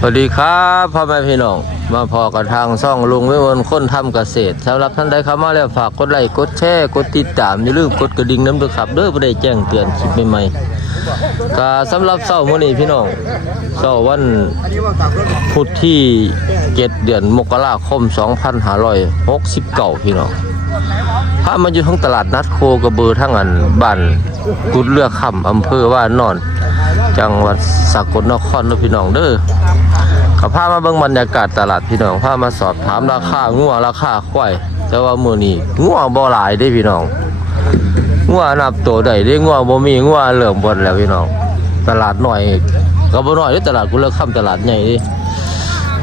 สวัสดีครับพ่อแม่พี่น้องมาพอกันทางซ่องลุงวิมลคนทำเกษตรสำหรับท่านใดเข้ามาแล้วฝากกดไลค์กดแชร์กดติดตามอย่าลืมกดกระดิ่งน้ำด้วยครับเด้อบ่ได้แจ้งเตือนคลิปใหม่ๆก็สำหรับเช้ามื้อนี้พี่น้องเช้าวันพุธที่7เดือนมกราคม 2569พี่น้องพามาอยู่ทั้งตลาดนัดโคกระเบือทั้งอันบ้านกุดเลือกค่ำอำเภอว่านอน จังหวัดสกลนครเด้อพี่น้องเด้อ เขาพามาเบิ่งบรรยากาศตลาดพี่น้องพามาสอบถามราคางัวราคาควายแต่ว่ามื้อนี้งัวบ่หลายเด้พี่น้องงัวนับตัวได้เด้งัวบ่มีงัวเริ่มบ่แล้วพี่น้อง ตลาดน้อยก็บ่น้อยเด้ตลาดกูเลิกค่ำตลาดใหญ่เดิ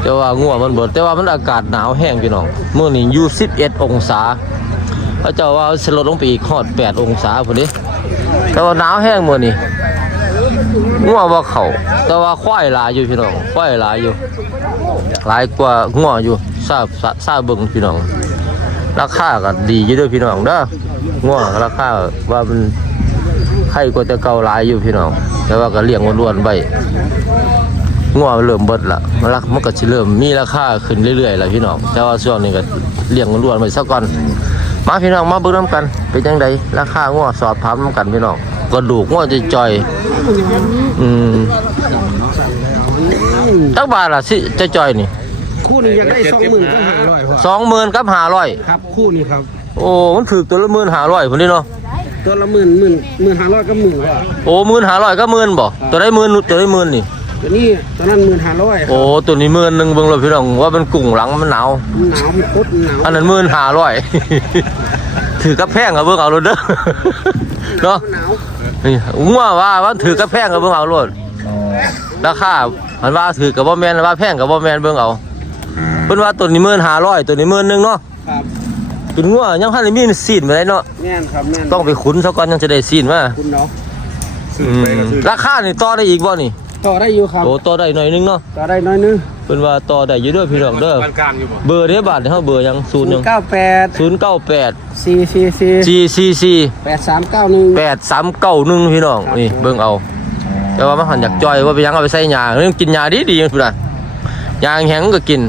แต่ว่างัวมันบิดแต่ว่ามันอากาศหนาวแห้งพี่น้องมื้อนี้อยู่11องศาเขาเจ้าว่าสิลดลงไปอีกฮอด8องศาพุ่นเดิแต่ว่าหนาวแห้งมื้อนี้ งัวบ่เขาแต่ว่าควายหลายอยู่พี่น้องควายหลายอยู่ หลายกว่างัวอยู่ทราบทราบเบิ่งพี่น้อง ราคาก็ดีอยู่ด้วยพี่น้องเด้องัวราคาว่ามันไข่กว่าแต่เก่าหลายอยู่พี่น้อง แต่ว่าก็เลี้ยงล้วนๆไปงัวเริ่มเบิดละมันรักมันก็สิเริ่มมีราคาขึ้นเรื่อยๆแล้วพี่น้องแต่ว่าช่วงนี้ก็เลี้ยงล้วนๆไปซะก่อนมาพี่น้องมาเบิ่งนํกันเป็นจังไดราคางัวสอบถามนํกันพี่น้อง กระดูกงัวจะจ่อยๆอืมจักบาทล่ะสิจะจ่อยนี่คู่นี้อยากได้สองหมื่นก็หาร้อยพอสองหมื่นกับห้าร้อยครับ คู่นี้ครับ โอ้มันถือตัวละหมื่นห้าร้อยพุ่นนี่เนาะตัวละหมื่นหมื่นหมื่นห้าร้อยก็หมื่นว่าโอ้หมื่นห้าร้อยก็หมื่นบ่ตัวได้หมื่นตัวได้หมื่นนี่ตัวนี้ตัวนั้นหมื่นห้าร้อยโอ้ตัวนี้หมื่นหนึ่งเบิ่งเลยพี่น้องว่ามันกุ้งหลังมันหนาวมันหนาวมันคดมันหนาวอันนั้นหมื่นห้าร้อยถือกับแพงกับเบิ่งเอาโลดเด้อเนาะมั นหนาวนี่งัวว่าว่าถือกับแพงกับเบิ่งเอาโลดราคามันว่าถือกับบ่แม่นว่าแพงกับบ่แม่นเบิ่งเอาเพิ่นว่าตัวนี้หมื่นห้าร้อยตัวนี้หมื่นหนึ่งเนาะครับเป็นงัวยังพันได้มีซีนมาได้เนาะแม่นครับแม่นต้องไปขุนซะก่อนยังจะได้ซีนมาคุณเนาะอืมราคานี่ต่อได้อีกบ่นี่ ต่อได้อยู่ครับโอ้ต่อได้หน่อยนึงเนาะต่อได้น้อยนึงเพิ่นว่าต่อได้อยู่เด้อพี่น้องเด้อเบอร์เด้บาทเฮาเบอร์หยัง0ยังเก้าแปด098สี่สี่สี่444แปดสามเก้าหนึ่ง8391พี่น้องนี่เบิ่งเอาแต่ว่ามันหันอยากจ่อยว่าไปหยังเอาไปใส่ยาเรื่องกินยาดีดีๆพุ่นน่ะยางแข็งก็กิน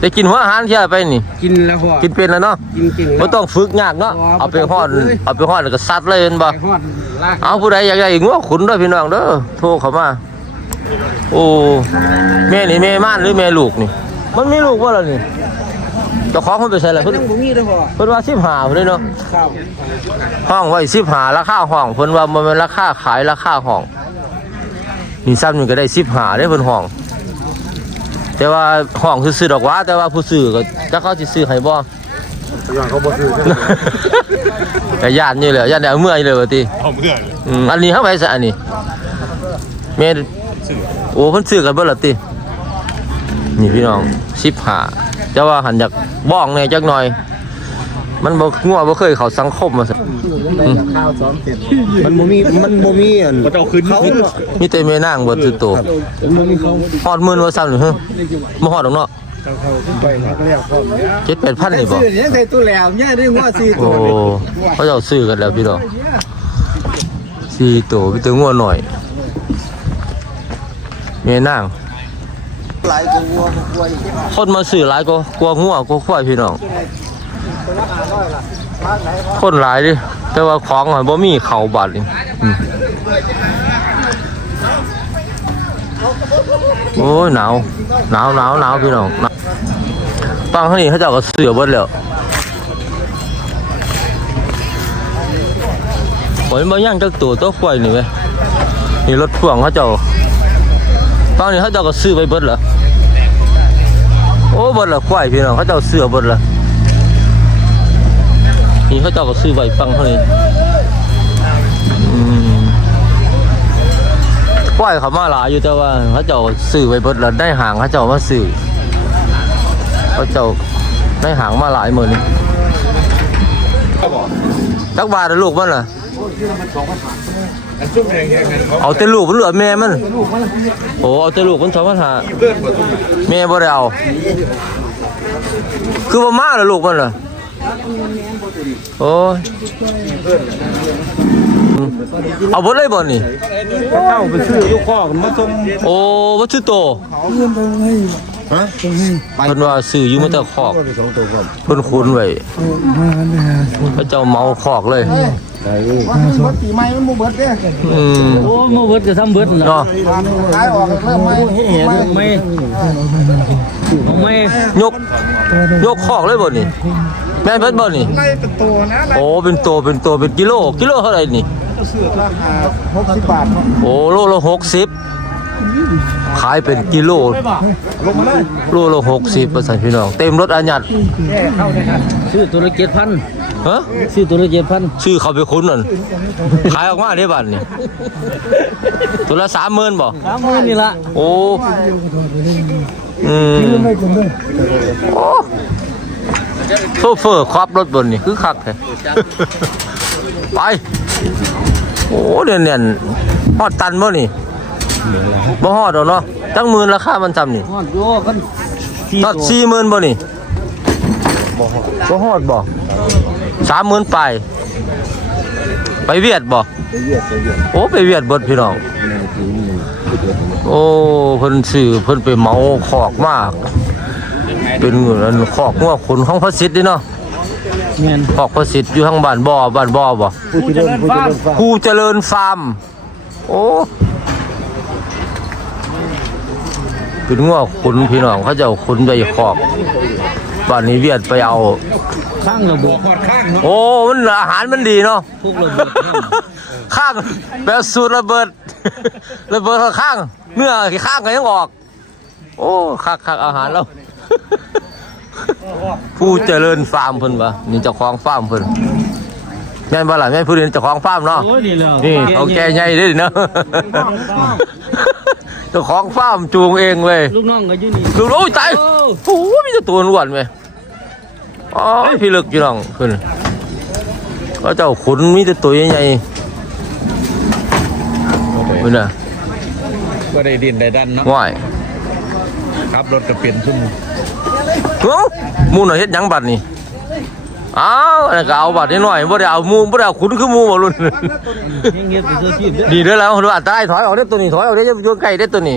ได้กินหัวอาหารเที่ยไปนี่ กินแล้วพอกินเป็นแล้วเนาะกินเก่งแล้วบ่ต้องฝึกยากเนาะอ๋อเอาไปบ่ต้องฮอดฝึกเลยเอาไปฮอดแล้วก็ซัดเลยเห็นบ่ไปฮอดลาก เอาผู้ใดอยากได้งัวขุนเด้อพี่น้องเด้อโทรเข้ามา โอ้แม่นี่แม่ม่านหรือแม่ลูกนี่ มันมีลูกบ่ล่ะนี่เจ้าของเพิ่นไปใส่ละเพิ่นนั่งบ่มีเลยพอเพิ่นว่า15พุ่นเด้เนาะครับห้องไว้15ราคาห้องเพิ่นว่าบ่แม่นราคาขายราคาห้องนี่ซ้ำนี่ก็ได้15เด้เพิ่นห้องแต่ว่าห้องซื้อๆดอกหว่าแต่ว่าผู้ซื้อก็จักเขาสิซื้อให้บ่ อย่างเขาบ่ซื้อก็ย่านอยู่แหล้วย่านได้เอาเมื่อยเลยว่าติเอาเมื่อยเลยอืมอันนี้เฮาไปซะอันนี้แม่สื่อโอ้เพิ่นซื้อกันเบิดละตินี่พี่น้องสิบหาแต่ว่าหันอยากบ้องแหน่จักหน่อย มันบ่งัวบ่เคยเขาสังคมมาสองเจ็ดมันบ่มีมันบ่มีอันก็ต้องขึ้นเขามีแต่แม่นางบิดสุดโตมันบ่มีเขาฮอดหมื่นว่าซ้ำนี่ฮะบ่ฮอดดอกเนาะ เขาขึ้นไปพักแล้วพร้อม7-8,000นี่บ่ซื้อเนี่ยใส่ตู้แล้วเนี่ยได้ว่าสี่โอ้เขาเจ้าซื้อกันแล้วพี่น้องสี่ตัวมีแต่งัวหน่อยแม่นางหลายกว่าวัวกว่าอีกคนมาซื้อหลายก็กลัวงัวกลัวควายพี่น้องคนหลายดิแต่ว่าของอะบ่มีเขาบัตรนี่อืมโอ้ยหนาวหนาวหนาวหนาวพี่น้องหนาว ฟังเท่านี้เขาเจ้าก็เสือบดแล้วโอ้ยบ่ย่างจักตัวตัวควายนี่เว้ยนี่รถพ่วงเขาเจ้าฟังนี่เขาเจ้าก็ซื้อไปเบิดเหรอโอ้เบิดละควายพี่น้องเขาเจ้าเสือเบิดละนี่เขาเจ้าก็ซื้อไว้ฟังเท่านี้อืมกล้วยเขามาหลายอยู่แต่ว่าเขาเจ้าซื้อไว้เบิดแล้วได้ห่างเขาเจ้ามาซื้อ เขาเจ้าได้หางมาหลายหมื่นนี่จักบาทละลูกมันล่ะอันซุ่มแดงแค่นั้นเขาเอาแต่ลูกมันเหลือแม่มันโอ้เอาแต่ลูกมันสองพันห้าเพื่อนกว่าซุ่มแม่บ่ได้เอาคือบ่มาละลูกมันล่ะโอ้ยเอาเบิดเลยบ่นี่เข้าไปซื้อลูกคอกมาส่งโอ้วัตถุโต ฮะเพิ่นว่าซื้ออยู่มาแต่คอกไปสองตัวก่อนเพิ่นคุ้นไว้พระเจ้าเมาคอกเลยได้มันปีใหม่มันบ่เบิดเด้อืมโอ้มาเบิดก็ซ้ำเบิดนั่นล่ะเนาะขายออกเริ่มใหม่เห็นไหม่ของไม่ยกยกคอกเลยบ่นี่แม่นเบิดบ่นี่ไล่เป็นตัวนะโอ้เป็นตัวเป็นตัวเป็นกิโลกิโลเท่าไหร่นี่ซื้อราคา60บาทโอ้โลละหกสิบ ขายเป็นกิโลลงมาเลยโลละหกสิบเปอร์เซ็นต์พี่น้อง เต็มรถอาญัดซื้อตัวละเจ็ดพันฮะซื้อตัวละเจ็ดพันชื่อเขาไปคุ้นนั่นขายออกมาได้บัตรนี่ตัวละสามหมื่นบ่สามหมื่นนี่ละโอ้อืมโอ้โซเฟอร์ครอบรถบนนี่คือคักแท้ไป โอ้เนียนเนียนฮอดตันบ่นี่ บ่ฮอดหรอกเนาะจังหมื่นราคามันจำนี่ฮอดโยกันสี่ตัดตัวสี่หมื่นบ่นี่บ่ฮอดบ่สามหมื่นไปไปเวียดบ่ไปเวียดไปเวียดโอ้ไปเวียดเบิดพี่น้องแม่ถือมือโอ้เพิ่นซื้อเพิ่นไปเหมาขอกมาก เป็นเงินขอกงัวขนของพระสิทธิ์นี่เนาะแม่นขอกพระสิทธิ์อยู่ทางบ้านบ่อบ้านบ่อบ่ผู้ที่เดินผู้ที่เดินฟ้าครูเจริญฟาร์มโอ้ เป็นงัวขนพี่น้องเขาเจะขนไปขอกบ้านนี้เวียดไปเอา ข้างระเบิดพอดข้างเนาะโอ้ มันอาหารมันดีเนาะทุกระเบิดเนี่ยข้างแบบสูตรระเบิดระเบิดข้างๆเนื้อข้างก็ยังออก โอ้คักคักอาหารแล้วผู้เจริญฟาร์มเพิ่นวะนี่เจ้าของฟาร์มเพิ่น แม่นบ่ล่ะแม่นผู้นี้เจ้าของฟาร์มเนาะโอ้ยนี่แล้วนี่เอาแกใหญ่เด้อเนาะเจ้าของฟาร์มจูงเองเว้ยลูกน้องก็อยู่นี่ดูโอ้ยตายโอ้โอ้โหมีแต่ตัวอ้วนเว้ยอ๋อพี่ลึกอยู่น้องเพิ่นเขาเจ้าขุนมีแต่ตัวใหญ่ๆเพิ่นน่ะก็ได้ดินได้ดันเนาะว้ายขับรถก็เปลี่ยนชั่วโมงเอ้าหมูน่ะเฮ็ดหยังบัดนี่ อ้าวอันนั้นก็เอาบัดนิดหน่อยบ่ได้เอาหมูบ่ได้เอาขุนคือหมูบ่รุ่นยังเงียบอยู่ตัวชีพเด้อดีเด้อแล้วดูอันตรายถอยออกเด้อตัวนี้ถอยออกเด้ออย่าไปอยู่ใกล้เด้อตัวนี้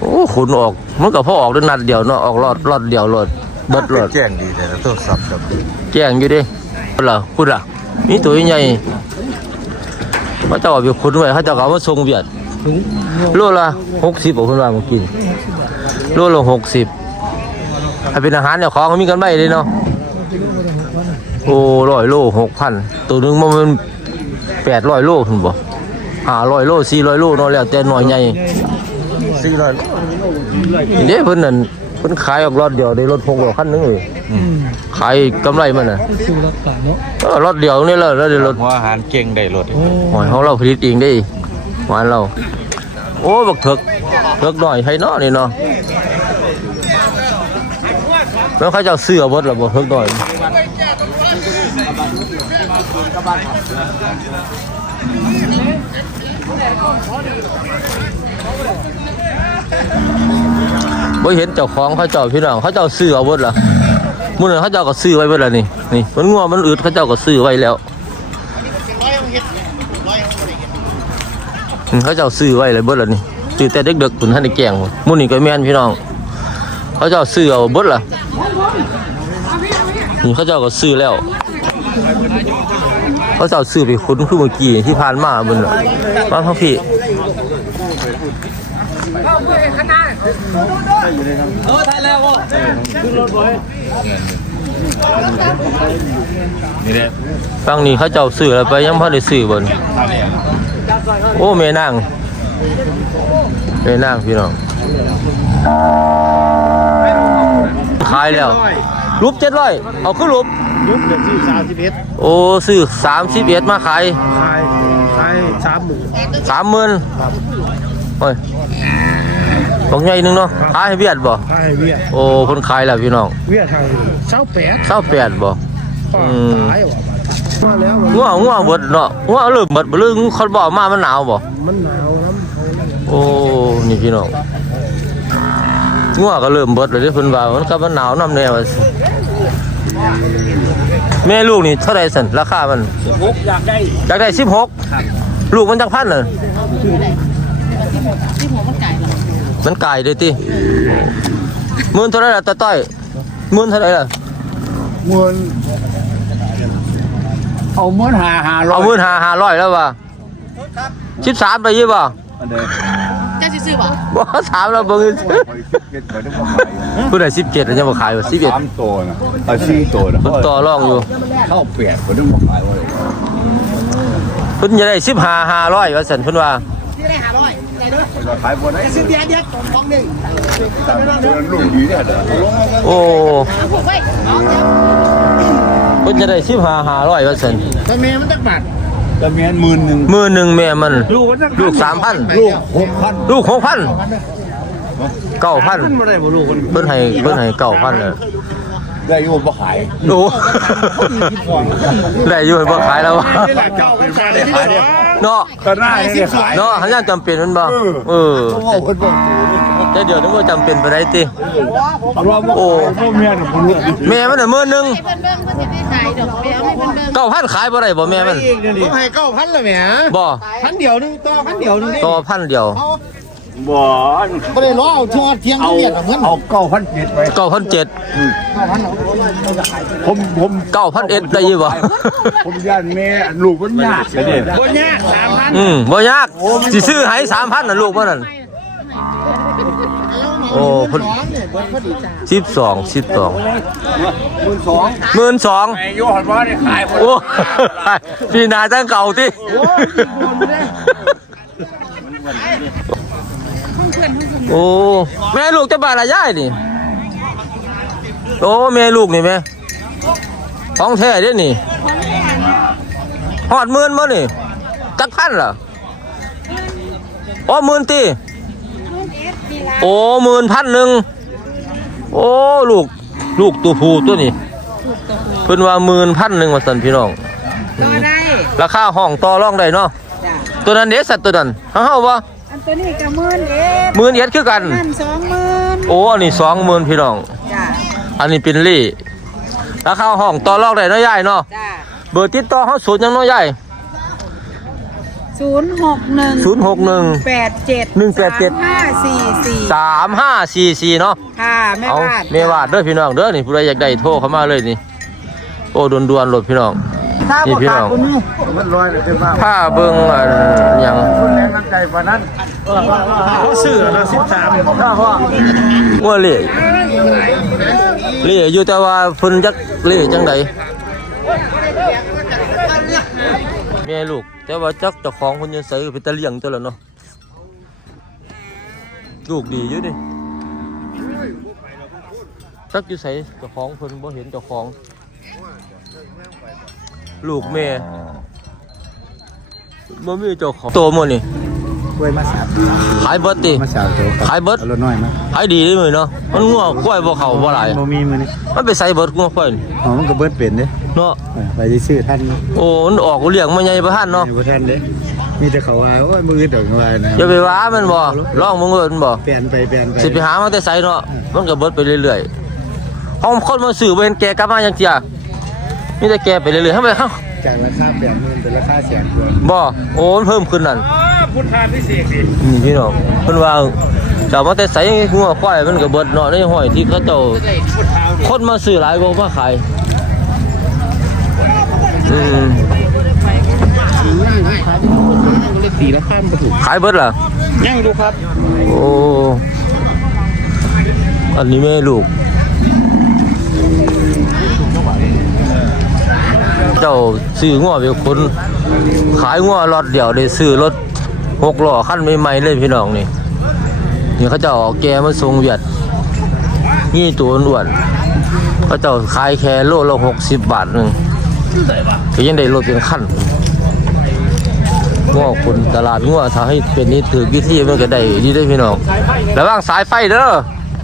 โอ้ขุนออกมันก็พอออกด้วยนัดเดียวเนาะออกรอดรอดเดียวรอดเบิดรอดแจ้งดีแต่โทรศัพท์กับแจ้งอยู่เดิพุ่นล่ะพุ่นล่ะมีตัวใหญ่เขาเจ้าเอาไปขุนไว้เขาเจ้าก็เอามาส่งเวียดถุงโลละหกสิบบอกคุณว่าเมื่อกี้ โลละหกสิบถ้าเป็นอาหารเนี่ยของก็มีกันใบเลยเนาะโอ้ร้อยโลหกพันตัวหนึงมันแปดร้อยโลคุณบ่ห้าร้อยโลสี่ร้อยโลเนาะแล้วแต่หน่อยใหญ่สี่ร้อยเด้เพิ่นนั่นเพิ่นขายออกรถเดียวได้รถพงรถคันหนึงเลยขายกำไรมันน่ะซื้อรับต่างเนาะเออรถเดียวนี่แหละแล้วได้รถหัวอาหารเก่งได้รถหอยของเราผลิตเองได้หวานเรา โอ้บักเถิก เถิกหน่อยให้นาะนี่เนาะแล้วเขาจะเอาเสื้อบดหรอบักเถิกหน่อยบ่เห็นเจ้าของเขาเจ้าพี่น้องเขาเจ้าซื้อเอาเบดล่ะมื้อนั้นเขาเจ้าก็ซื้อไว้เบิดแล้วนี่นี่มันงัวมันอึดเขาเจ้าก็ซื้อไว้แล้วเขาเจ้าซื้อไว้เลยเบิดแล้วนี่ ซื้อแต่เด็กๆปุ่นท่านได้แกงมุ่นนี่ก็แม่นพี่น้อง เขาเจ้าซื้อเอาเบิดล่ะนี่เขาเจ้าก็ซื้อแล้ว เขาเจ้าซื้อไปคุ้นคือเมื่อกี้ที่ผ่านมาบนน่ะมาพังพี่โอ้ถ่ายแล้วบ่ขึ้นรถบ่นี่ฟังนี่เขาเจ้าซื้อแล้วไปยังพ่อได้ซื้อบนโอ้แม่นาง แม่นางพี่น้องขายแล้วรูปเจ็ดร้อยเอาขึ้นรูปยุบเดือนที่สามสิบเอ็ดโอ้ซื้อสามสิบเอ็ดมาขายขายขายสามหมื่นสามหมื่นโอ้ยบอกใหญ่หนึงเนาะขายให้เวียดบ่ขายเวียดโอ้คนขายแล้วพี่น้องเวียดทางเช้าแปดเศร้าแปดบ่ป้าอืมขายว่ะมาแล้วงัวงัวเบิดเนาะงัวเริ่มเบิดบ่ลึงคนบอกมามันหนาวบ่มันหนาวน้ำ โอ้ นี่พี่น้องงัวก็เริ่มเบิดแล้วเด้เพิ่นว่ามันก็มันหนาวนำแน่ว่าสิแม่ลูกนี่เท่าไหรสันราคามันหกอยากได้อยากได้สิบหกลูกมันจักพันเลยมันไก่เลยติหมื่นเท่าไหรล่ะตาต้อยหมื่นเท่าไหรล่ะมวนเอามวนหาหาร้อยเอาหมื่นห้าห้าร้อยแล้วว่ะสิบสามไปยี่ป่ะ อันเดียวจะซื้อบ่บ่สามแล้วบ่เงินไปสิบเจ็ดไปได้บ่ขายผู้ใดสิบเจ็ดแล้วจะมาขายว่ะสิบเอ็ดสามตัวนะเอาสี่ตัวนะเพิ่นต่อรองอยู่เข้าเปลี่ยนไปได้บ่ขายว่าเพิ่นจะได้สิบห้าห้าร้อยว่าสันเพิ่นว่าซื้อได้ห้าร้อยได้เด้อเราขายบ่ได้ซื้อเบียร์เดียวของหนึ่งตามเดือนลูกดีเนี่ยเด้อโอ้เอาผูกไว้เอาเดี๋ยวเพิ่นจะได้สิบห้าห้าร้อยว่าสันตัวเมียมันตักบาท แต่เมียนหมื่นหนึ่งมือหนึ่งแม่มัน ลูกมันจะลูกสามพันลูกหกพันลูกหกพันเก้าพันขึ้นมาได้บ่ลูกคนเพิ่นให้เพิ่นให้เก้าพันเลยได้อยู่บ่ขายโอ้ได้อยู่บ่ขายแล้ววะนี่แหละเจ้ากันมาได้ขายเนี่ยเนาะก็ได้เนี่ยขายเนาะหันยังจำเป็นมันบ่เออโอ้คนบ่แต่เดี๋ยวนึกว่าจำเป็นไปได้ติรอบ่โอ้บ่เมียน่ะบ่รู้แม่มันน่ะมื้อหนึงให้เพิ่นเบิ่งเพิ่นสิได้ เพิ่นเบิ่งเก้าพันขายบ่ได้บ่แม่มันผมให้เก้าพันเลยแหมบ่พันเดียวหนึงต่อพันเดียวหนึงนี่ต่อพันเดียวบ่ไม่ได้ล้อเอาเชื่อเทียงเอาเรียนกับเงินเอาเก้าพันเจ็ดไปเก้าพันเจ็ดผมผมเก้าพันเอ็ดได้อยู่บ่ผมย่านแม่ลูกมันยากเลยเนี่ยคนเนี้ยสามพันอืมบ่ยากสิซื้อให้3,000น่ะลูกมันนั่น โอ้เพิ่น12 12หมื่นสอง12,000ไอ้โยหันว่าได้ขายหมดโอ้ พี่นาจังเก่าที่โอ้แม่ลูกจะบาดละย่ายนี่โอ้แม่ลูกนี่แม่ของแท้เด้นี่หอดหมื่นบ่นี่จักพันเหรอโอ้หมื่นตี โอ้หมื่นพันหนึ่งโอ้ลูกลูกตัวผู้ตัวนี้เพิ่นว่าหมื่นพันหนึ่งว่าสันพี่น้องก็ได้ราคาห้องต่อรองได้เนาะจ้ะตัวนั้นเด็สัตว์ตัวนั้นเฮาเฮาบ่อันตัวนี้ก็หมื่นเอ็ดหมื่นเอ็ดคือกันนั่นสองหมื่นโอ้อันนี้สองหมื่นพี่น้องจ้ะอันนี้เป็นลี่ราคาห้องต่อรองได้เนาะยายเนาะจ้ะเบอร์ติดต่อเฮาศูนย์หยังเนาะยาย ศูนย์หกหนึ่งศูนย์หกหนึ่งแปดเจ็ดหนึ่งแปดเจ็ด ห้าสี่สี่สามห้าสี่สี่เนาะ ค่ะแม่เอาวาดเมวาดเด้อพี่น้องเด้อนี่ผู้ใดอยากได้โทรเข้ามาเลยนี่ โอ้ด่วนๆโหลดพี่น้องนี่พี่น้องมันร้อยเลยใช่ป่ะผ้าเบิ่งอันหยังคุณแรงน้ำใจกว่านั้นเขาซื้อละสิบสามว่าเล่เล่อยู่แต่ว่าเพิ่นจักเล่จังไดแม่ลูก แต่ว่าจักเจ้าของคนยังใส่ไปตะเลียงตัวแล้วเนาะลูกดีอยู่ดิจักอยู่ใส่เจ้าของคนบ่เห็นเจ้าของ ลูกแม่บ่มีเจ้าของโตหมดนี่ ล้วยมาสามขายเบิดติมาสามตัวครับขายเบิดเอารถน้อยมาขายดีเลยมื้อเนาะมันงัวกล้วยบ่เข้าบ่หลายบ่มีมือนี่มันไปใส่เบิดงัวกล้วยนี่อ๋อมันก็เบิดเป็นเด้เนาะเออไปสิซื้อท่านนี่โอ้มันออกเลี้ยงมาใหญ่บ่ทันเนาะอยู่บ่ท่านเด้มีแต่เขาว่าโอ้ยมือดอกว่านะอย่าไปว้ามันบ่ลองมึงเอิ้นบ่เปลี่ยนไปเปลี่ยนไปสิไปหามาแต่ไสเนาะมันก็เบิดไปเรื่อยๆห้องคนมาซื้อบ่เห็นแกกลับมาจังเที่ยมีแต่แกไปเรื่อยๆเฮาไปเฮาจากราคาแปดหมื่นเป็นราคาแสนกว่าบ่โอ้มันเพิ่มขึ้นนั่น พุทธาพิเศษดินี่พี่น้องเพิ่นว่าเจ้ามาแต่ไสงัวควายมันก็เบิดเนาะในห้อยที่เขาเจ้าพุทธาคนมาซื้อหลายกว่ามาขายอืมตีราคามันถูกขายเบิดล่ะยังดูครับ โอ้ อันนี้แม่ลูก เจ้าซื้องัวเป็นคนขายงัวรถเดียวได้ซื้อรถ หกหล้อคันใหม่ๆเลยพี่น้องนี่นี่เขาเจ้าเอาแกมาส่งเวียดนี่ตัวอ้วนเขาเจ้าขายแค่โลละหกสิบบาทหนึ่งก็ยังได้รถเป็นขั้นง้อคนตลาดง้อถ้าให้เป็นนี่ถือวิธีมันก็ได้ดีได้พี่น้องระวังสายไฟเด้อ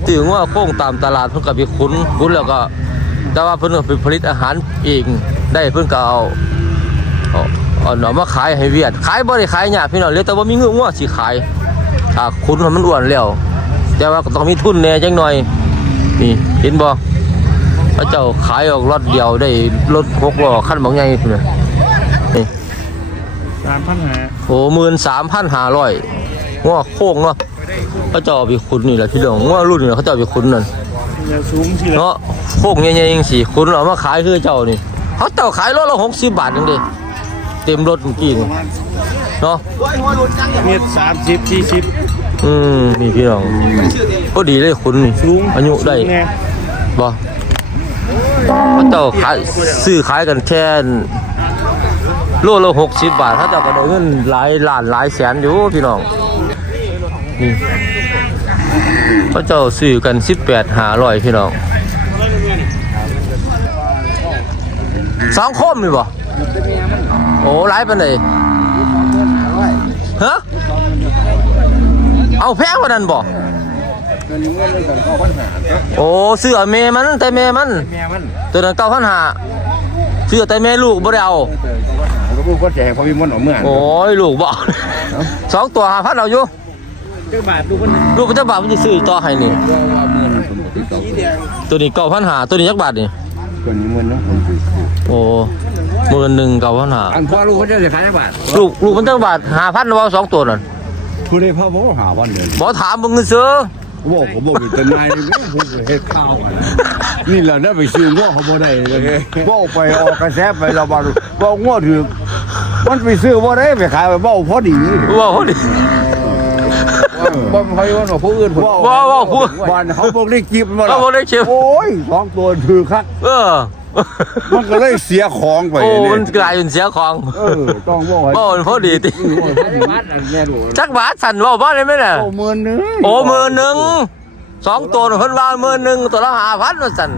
ถือง้อโค้งตามตลาดเพิ่นก็ไปขุนขุนแล้วก็แต่ว่าเพิ่นก็ไปผลิตอาหารเองได้เพิ่นก็เอา เอาเอาเอามาขายให้เวียด ขายบ่ได้ขายยากพี่น้องเหลยแต่ว่ามีเงือกง้อสิขายถ้าคุณให้มันอ้วนแล้วแต่ว่าก็ต้องมีทุนแหน่จังหน่อย นี่เห็นบ่พระเจ้าขายออกรถเดียวได้รถหกล้อคันบางใหญ่พุ่นน่ะนี่สามพันหาโอ้หมื่นสามพันห้าร้อยง้อโค้งเนาะพระเจ้าเอาไปขุนนี่แหละพี่น้องง้อรุ่นนี่เขาเจ้าเอาไปขุนนั่นอย่าสูงสิละเนาะโค้งใหญ่ๆจังสิขุนเอามาขายคือเจ้านี่เขาเจ้าขายรถละหกสิบบาทนึงเด้ เต็มรถเมื่อกี้นี่เนาะเมตรสามสิบสี่สิบอืมนี่พี่น้องก็ดีเลยคุณนี่สูงอายุได้ไงบ่เขาเจ้าขายซื้อขายกันแค่โลละหกสิบบาท ถ้าเจ้าก็ได้เงินหลายล้านหลายแสนอยู่พี่น้องนี่เขาเจ้าซื้อกันสิบแปดหาร้อยพี่น้องสองคมนี่บ่โอ้หลายปานใดฮะเอาแพงกว่านั้นบ่โอ้เสื้อเมมันแต่เมมันแม่มันตัวนั้นเก้าพันหาเสื้อแต่เมลูกบ่ได้เอาก็พูดก็แจกพอมีมันออกเมื่อโอ้ยลูกบ่เอาสองตัวหาพันเอาอยู่เจ้าบาทดูคนลูกเป็นเจ้าบ่าวมันจะซื้อต่อให้นี่ว่าเมื่อนั้นผมติดต่อตัวนี้เก้าพันหาตัวนี้ยักบาทนี่ คนนี้มันน้องผมโอ้หมื่นหนึ่งเก้าพันหาอันพ่อลูกเขาจะขายบาทลูกลูกเป็นเจ้าบาทหาพันเอาสองตัวนั่นคุณได้พ่อบอกหาวันเดียวบ่ถามมึงซื้อบอกผมบอกอยู่แต่นายนี่ไม่ผมเฮ็ดข้าวนี่แหละน่าไปซื้อง้อเขาบ่ได้เลยบอกไปออกกระแสไปเราบอกบอกง้อถือมันไปซื้อบ่ได้ไปขายไปบอกพอดีว้าวดิ บ่พอยว่าผู้อื่นว้าวว้าวพูดวันเขาบอกได้กิบมาเขาบอกได้เก็บโอ้ยสองตัวถือคักเออมันก็เลยเสียของไปโอ้เนี่มันยกลายเป็นเสียของเออต้องบอกให้บ่มันพอดีติวัดอันแน่ดูจักบาทสั่นเว้าบ่ได้ไหมน่ะโอ้หมื่นหนึงโอ้หมื่นหนึ่งสองตัวน่ะเพิ่นว่าหมื่นหนึ่งตัวละห้าพันว่าสั่น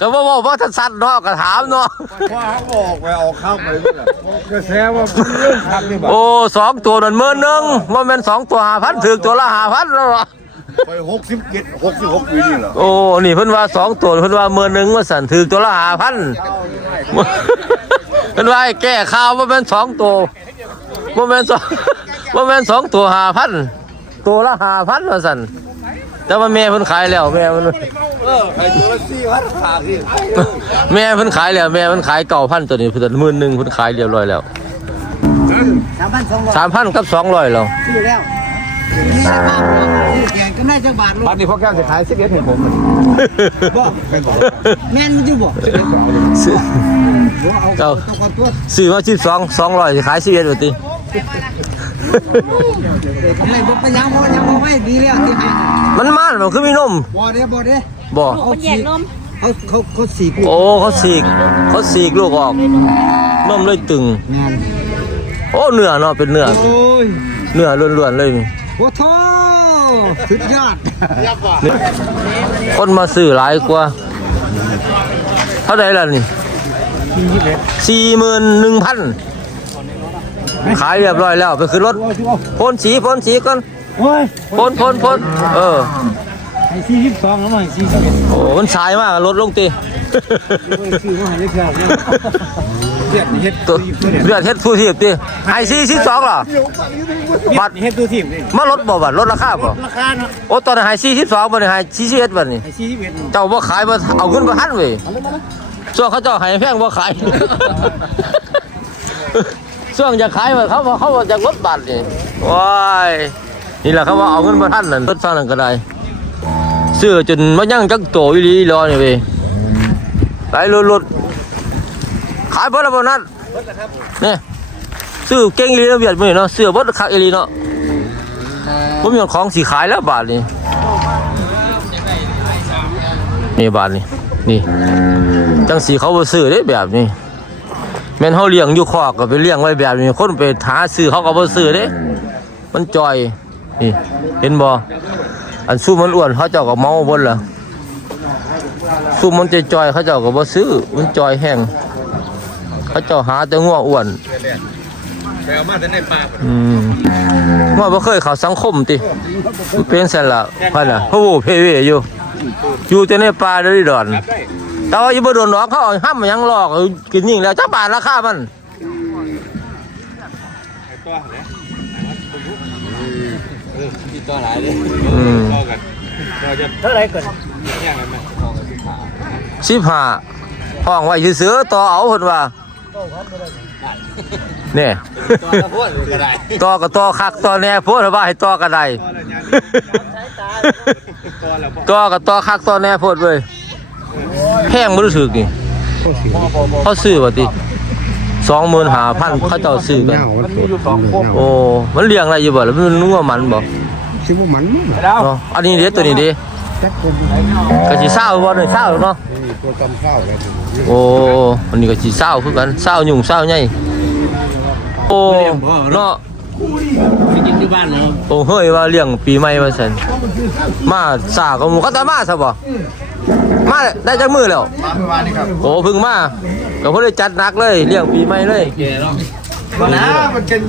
ก็บ่บอกว่าท่านสั่นเนาะก็ถามเนาะว่าเขาบอกไปเอาข้าวไปนี่แหละกระแสว่าเรื่องคักนี่บ่โอ้สองตัวนั่นหมื่นหนึ่งว่าแม่นสองตัวห้าพันถึกตัวละห้าพันแล้วเหรอไปหกสิบเจ็ดหกสิบหกปีนี่เหรอโอ้นี่เพิ่นว่าสองตัวเพิ่นว่าหมื่นหนึ่งว่าสั่นถึกตัวละห้าพันเพิ่นว่าให้แก้ข่าวว่าแม่นสองตัวว่าแม่นสองว่าแม่นสองตัวห้าพันตัวละห้าพันว่าสั่น แต่ว่าแม่เพิ่นขายแล้วแม่เพิ่นไอ้ตัวละสี่พันขาดสิแม่เพิ่นขายแล้วแม่เพิ่นขายเก่าพันตัวนี้เพิ่นหมื่นหนึ่งเพิ่นขายเรียบร้อยแล้วสามพันสองร้อยสามพันกับสองร้อยแล้วซื้อแล้วซื้อแกงก็น่าจะบาทลูกบัดนี้พ่อแก้วจะขายสิบเอ็ดให้ผมแม่นมันจะบอกซื้อเอาเจ้าตัวก่อนตัวซื้อมาสิบสองสองร้อยขายสิบเอ็ดบาทติทำไมบ่ไปยังบ่ยังบ่ไว้ดีแล้วที่ให้ มันมันมันคือมีนมบ่เด้บ่เด้บ่เขาแยกนมเขาเขาเขาสีกูโอ้เขาสีกเขาสีกลูกออกนมเลยตึงงานโอ้เนื้อเนาะเป็นเนื้อโอ้ยเนื้อล้วนๆเลยนี่โอ้โธ่สุดยอดนี่คนมาซื้อหลายกว่า เท่าไหร่ล่ะนี่สี่หมื่นหนึ่งพันขายเรียบร้อยแล้วไปขึ้นรถพ่นสีพ่นสีก่อน โอ้ยพ่นพ่นพ่นเออไอ้สี่สิบสองแล้วมั้งสี่สิบเอ็ดโอ้มันสายมากรถลงตีซื้อมาให้เล็กแล้วเนี่ยเจ็ดเฮ็ดตัวเลือดเฮ็ดทูทีบตีไอซีสิบสองเหรอบัตรเฮ็ดตัวทีมนี่มารถบ่บัตรลดราคาบ่ราคาเนาะโอ้ตอนนั้นไฮซีสิบสองบัตรไฮซีสิบเอ็ดบัตรนี่ไอ้สี่สิบเอ็ดเจ้าบ่ขายบ่เอาเงินบ่ทันเว้ยช่วงเขาเจ้าให้แพงบ่ขายช่วงจะขายบ่เขาบ่เขาบ่จะลดบัตรนี่ว้าย นี่แหละเขาว่าเอาเงินบ่ทันนั่นรถฟังนั่นก็ได้ซื้อจนบ่ยังจักโตอีหลีรอนี่เว้ยไปรถๆขายเบิดแล้วบ่นัดนี่ยซื้อเก่งอีหลีระเบียดมื้อเนาะซื้อบิดคักอีหลีเนาะบ่มีของสิขายแล้วบาทนี่นี่บาทนี่นี่จังสีเขาบ่ซื้อได้แบบนี้แม่นเฮาเลี้ยงอยู่คอกก็ไปเลี้ยงไว้แบบนี้คนไปหาซื้อเขาก็บ่ซื้อเด้ มันจอย นี่เห็นบ่อันสู้มันอ้วนเขาเจ้าก็เมาบนล่ะสู้มันจะจอยเขาเจ้าก็บ่ซื้อมันจอยแห้งเขาเจ้าหาแต่งัวอ้วนไปเอามาแต่ในป่าอืมว่าบ่เคยเข้าสังคมติเป็นซั่นล่ะพันน่ะโอ้โหเพเวอยู่อยู่แต่ในป่าเด้อดอนแต่ว่าอยู่บ่โดนหรอกเขาห้ามมายังหลอกกินยิ่งแล้วจักบาทราคามันอื มต่อกันเราจะเท่าไหร่ก่อนอย่างนั้นไหมสิบห้าห้องไว้ซื้อๆต่อเอาเพิ่นว่าเนี่ยต่อก็ต่อคักต่อแน่พูดว่าให้ต่อก็ได้ต่อก็ต่อคักต่อแน่พูดเว้ยแพงบ่รู้สึกนี่เขาซื้อว่าติ25,000เขาเจ้าซื้อกัน มันมีอยู่สองคมโอ้ มันเลี้ยงอะไรอยู่บ่แล้วมันนัวมันบ่ สิบ่มันเนาะอันนี้เด้ตัวนี้เด้จักคมก็สิเศร้าบ่ได้เศร้าเนาะนี่ตัวตำข้าวแล้วโอ้อันนี้ก็สิเศร้าคือกันเศร้ายุ่งเศร้าใหญ่โอ้เนาะไปกินที่บ้านเนาะโอ้เฮ้ยว่าเลี้ยงปีใหม่ว่าซั่นมาสาก็หมู่เขาแต่มาซะบ่มาได้จักมื้อแล้วมาเมื่อวานนี้ครับโอ้เพิ่งมาก็เพิ่นได้จัดหนักเลยเลี้ยงปีใหม่เลยแกเนาะมานะมันกิน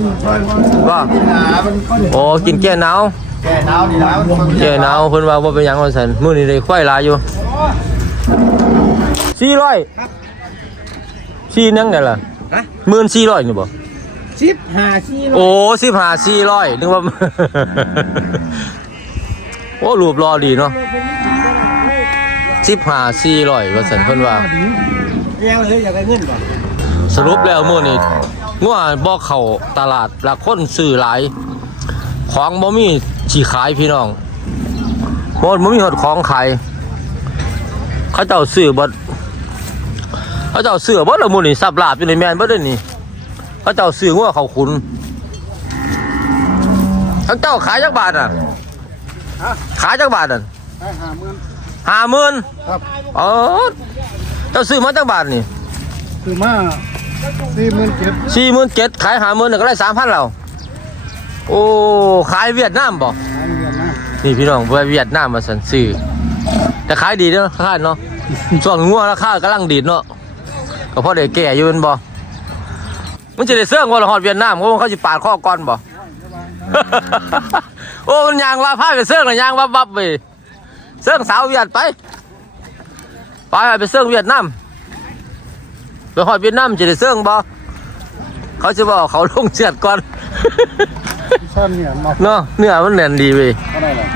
ว่าหนามันโอ้กินแก้หนาว แก่หนาวนี่แล้วมันแก้หนาวเพิ่นว่าบ่เป็นหยังว่าซั่นมื้อนี้ได้ควายหลายอยู่400สี่นังไงล่ะ14,400นี่บ่สิบห้าสี่โอ้สิบห้าสี่ร้อยนึกว่าโอ้รูปรอดีเนาะสิบห้าสี่ร้อยว่าสันเพิ่นว่ายังเลยอยากได้เงินก่อนสรุปแล้วมื้อนี้งัวบ่เข้าตลาดละคนซื้อหลาย ของบ่มี สิขายพี่น้องบ่บ่มีหดของขายเขาเจ้าซื้อบ่เขาเจ้าซื้อบ่ละมื้อนี้สับลาบอยู่ในแม่นบ่เด้อนี่เขาเจ้าซื้องัวเขาขุนเขาเจ้าขายจักบาทอะขายจักบาทอะห้าหมื่นครับอ๋อเจ้าซื้อมาจักบาทนี่คือมาสี่หมื่นเจ็ดสี่หมื่นเจ็ดขายหาหมื่นก็ได้สามพันแล้ว โอ้ขายเวียดนามบ่นี่พี่น้องไปเวียดนามมาสันซื้อแต่ขายดีเนาะขายเนาะส่วนงัวราคากำลังดีดเนาะก็พอได้แก่อยู่เป็นบ่มันจะได้เสื่องว่าเราฮอดเวียดนามเพราะว่าเขาสิปาดข้อก่อนบ่โอ้มันยางว่าพาไปเสื่องน่ะยางวับวับไปเสื่องสาวเวียดไปไปไปเสื่องเวียดนามไปฮอดเวียดนามจะได้เสื่องบ่เขาจะบอกเขาลงเชือดก่อน ซ่อนเนี่ยมาเนาะเนื้อมันแน่นดีเว้ยเท่าไหร่ล่ะ